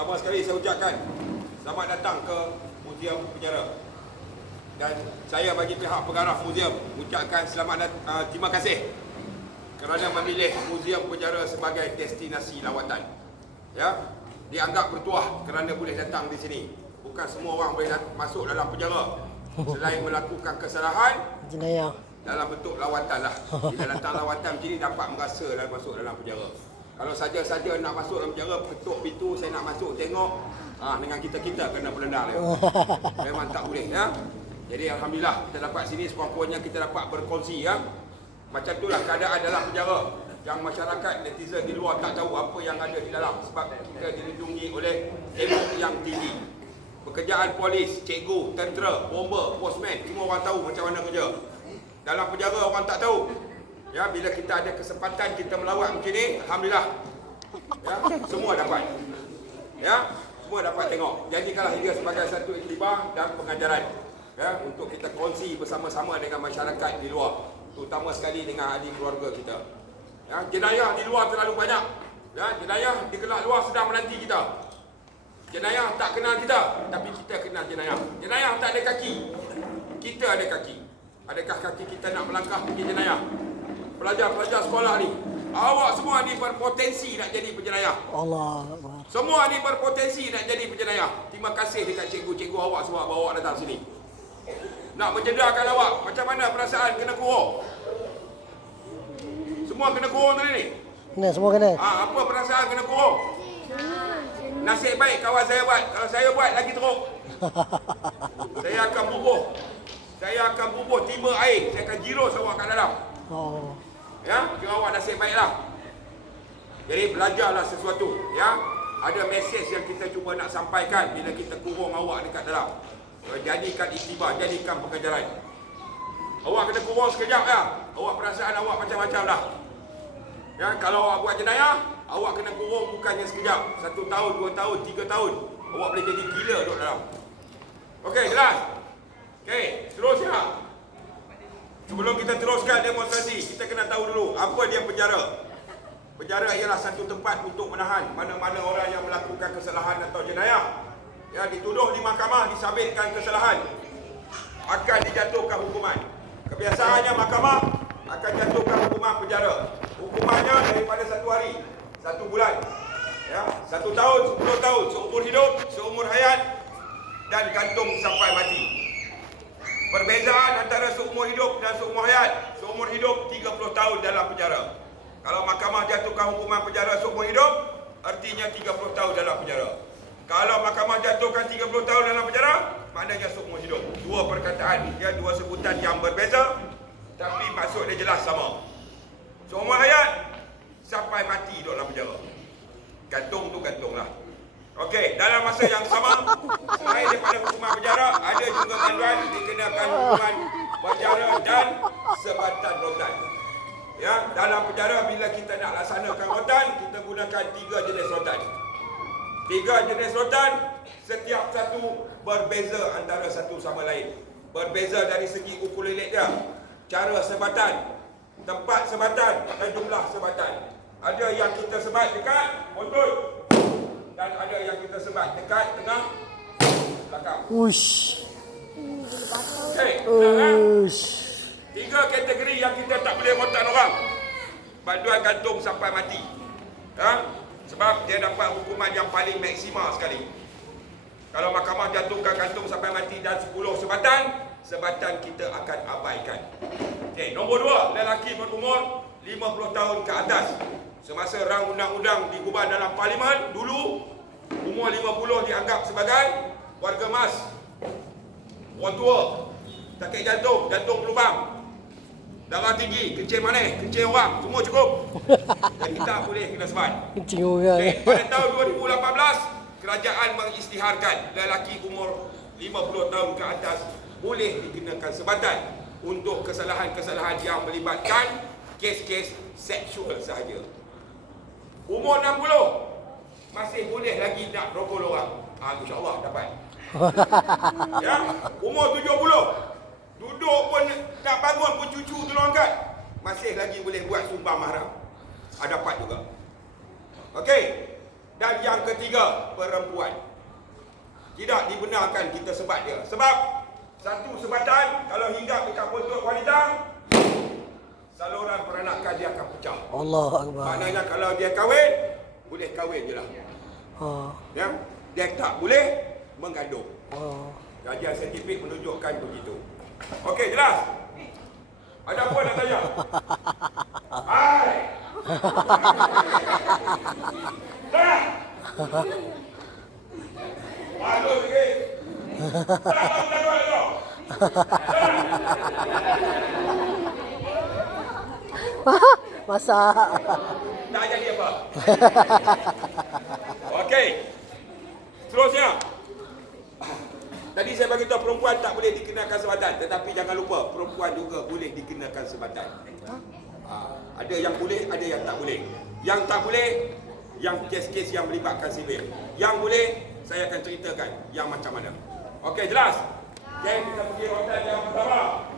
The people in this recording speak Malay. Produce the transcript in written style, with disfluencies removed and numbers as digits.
Pertama sekali saya ucapkan selamat datang ke Muzium Penjara. Dan saya bagi pihak pengarah muzium ucapkan terima kasih kerana memilih Muzium Penjara sebagai destinasi lawatan. Ya, dianggap bertuah kerana boleh datang di sini. Bukan semua orang boleh masuk dalam penjara selain melakukan kesalahan jenayah dalam bentuk lawatan lah. Bila datang lawatan macam ni dapat merasa masuk dalam penjara. Kalau saja-saja nak masuk dalam penjara, ketuk pintu, saya nak masuk tengok, dengan kita kena belendak dia. Memang tak boleh ya. Jadi alhamdulillah kita dapat sini sekurang-kurangnya kita dapat berkongsi ya. Macam itulah keadaan dalam penjara yang masyarakat netizen di luar tak tahu apa yang ada di dalam sebab kita dilindungi oleh tembok yang tinggi. Pekerjaan polis, cikgu, tentera, bomber, postman, semua orang tahu macam mana kerja. Dalam penjara orang tak tahu. Ya, bila kita ada kesempatan kita melawat macam ni, alhamdulillah. Ya, semua dapat. Ya, semua dapat tengok. Jadikanlah ia sebagai satu iktibar dan pengajaran. Ya, untuk kita kongsi bersama-sama dengan masyarakat di luar, terutama sekali dengan ahli keluarga kita. Ya, jenayah di luar terlalu banyak. Ya, jenayah di kelak luar sedang menanti kita. Jenayah tak kenal kita, tapi kita kenal jenayah. Jenayah tak ada kaki, kita ada kaki. Adakah kaki kita nak melangkah pergi jenayah? Pelajar-pelajar sekolah ni, awak semua ni berpotensi nak jadi penjenayah. Allah. Semua ni berpotensi nak jadi penjenayah. Terima kasih dekat cikgu-cikgu awak semua bawa datang sini. Nak menjedarkan awak, macam mana perasaan kena kurung? Semua kena kurung tadi ni? Kena, semua kena. Apa perasaan kena kurung? Nasib baik kawan saya buat. Kalau saya buat lagi teruk. Saya akan bubuh. Saya akan bubuh timba air. Saya akan jirus awak kat dalam. Oh. Ya, kira awak nasib baiklah. Jadi belajarlah sesuatu, ya. Ada mesej yang kita cuba nak sampaikan bila kita kurung awak dekat dalam. Jadikan iktibar, jadikan pengajaran. Awak kena kurung sekejap ya. Awak perasaan awak macam-macam dah. Ya, kalau awak buat jenayah, awak kena kurung bukannya sekejap. 1 tahun, 2 tahun, 3 tahun. Awak boleh jadi gila duduk dalam. Okey, jelas? Okey, terusnya. Sebelum kita teruskan demonstrasi, kita kena tahu dulu apa dia penjara. Penjara ialah satu tempat untuk menahan mana-mana orang yang melakukan kesalahan atau jenayah. Ya, dituduh di mahkamah, disabitkan kesalahan, akan dijatuhkan hukuman. Kebiasaannya mahkamah akan jatuhkan hukuman penjara. Hukumannya daripada 1 hari, 1 bulan, ya, 1 tahun, 10 tahun, seumur hidup, seumur hayat, dan gantung sampai mati. Perbezaan antara seumur hidup dan seumur hayat. Seumur hidup 30 tahun dalam penjara. Kalau mahkamah jatuhkan hukuman penjara seumur hidup, artinya 30 tahun dalam penjara. Kalau mahkamah jatuhkan 30 tahun dalam penjara, maknanya seumur hidup. Dua perkataan, ya, dua sebutan yang berbeza, tapi maksud dia jelas sama. Seumur hayat sampai mati duduk dalam penjara. Gantung tu gantunglah. Okey, dalam masa yang sama, selain daripada hukuman penjara, ada juga tuan-tuan dikenakan hukuman penjara dan sebatan rotan. Ya, dalam penjara bila kita nak laksanakan rotan, kita gunakan 3 jenis rotan. 3 jenis rotan, setiap satu berbeza antara satu sama lain. Berbeza dari segi ukur lilit dia, cara sebatan, tempat sebatan dan jumlah sebatan. Ada yang kita sebat dekat buntut, dan ada yang kita sebat dekat tengah belakang. Uish. Okey, kan? Uish. 3 kategori yang kita tak boleh rotan orang. Banduan gantung sampai mati. Ha? Sebab dia dapat hukuman yang paling maksima sekali. Kalau mahkamah jatuhkan gantung sampai mati dan 10 sebatan, sebatan kita akan abaikan. Okey, nombor 2, lelaki berumur 50 tahun ke atas. Semasa rang undang-undang digubah dalam parlimen, dulu umur 50 dianggap sebagai warga emas, orang tua, sakit jantung, jantung berlubang, darah tinggi, kencing manis, kencing orang, semua cukup. Dan kita boleh kena sebat. Kencing orang. Okay, pada tahun 2018, kerajaan mengisytiharkan lelaki umur 50 tahun ke atas boleh dikenakan sebatan untuk kesalahan-kesalahan yang melibatkan kes-kes seksual sahaja. Umur 60 masih boleh lagi nak rogol orang. InsyaAllah dapat. Ya, umur 70 duduk pun nak bangun pun cucu tolong angkat, masih lagi boleh buat sumpah mahram. Dapat juga. Okey. Dan yang ketiga, perempuan. Tidak dibenarkan kita sebat dia. Sebab satu sebatan kalau hinggap dekat bontot wanita, saluran peranakan dia akan pecah. Allah Akbar. Maknanya kalau dia kahwin, boleh kahwin je lah. Oh. Ya? Dia tak boleh mengandung. Oh. Kajian saintifik menunjukkan begitu. Okey, jelas? Ada apa nak tanya? Hai! Dah! Malu sikit. Tak ada. Masak. Tak jadi apa? Okey. Seterusnya. Tadi saya bagi tahu perempuan tak boleh dikenakan sebatan, tetapi jangan lupa perempuan juga boleh dikenakan sebatan. Ada yang boleh, ada yang tak boleh. Yang tak boleh, yang kes-kes yang melibatkan sivil. Yang boleh, saya akan ceritakan yang macam mana. Okey, jelas? Okey, kita pergi hotel yang pertama.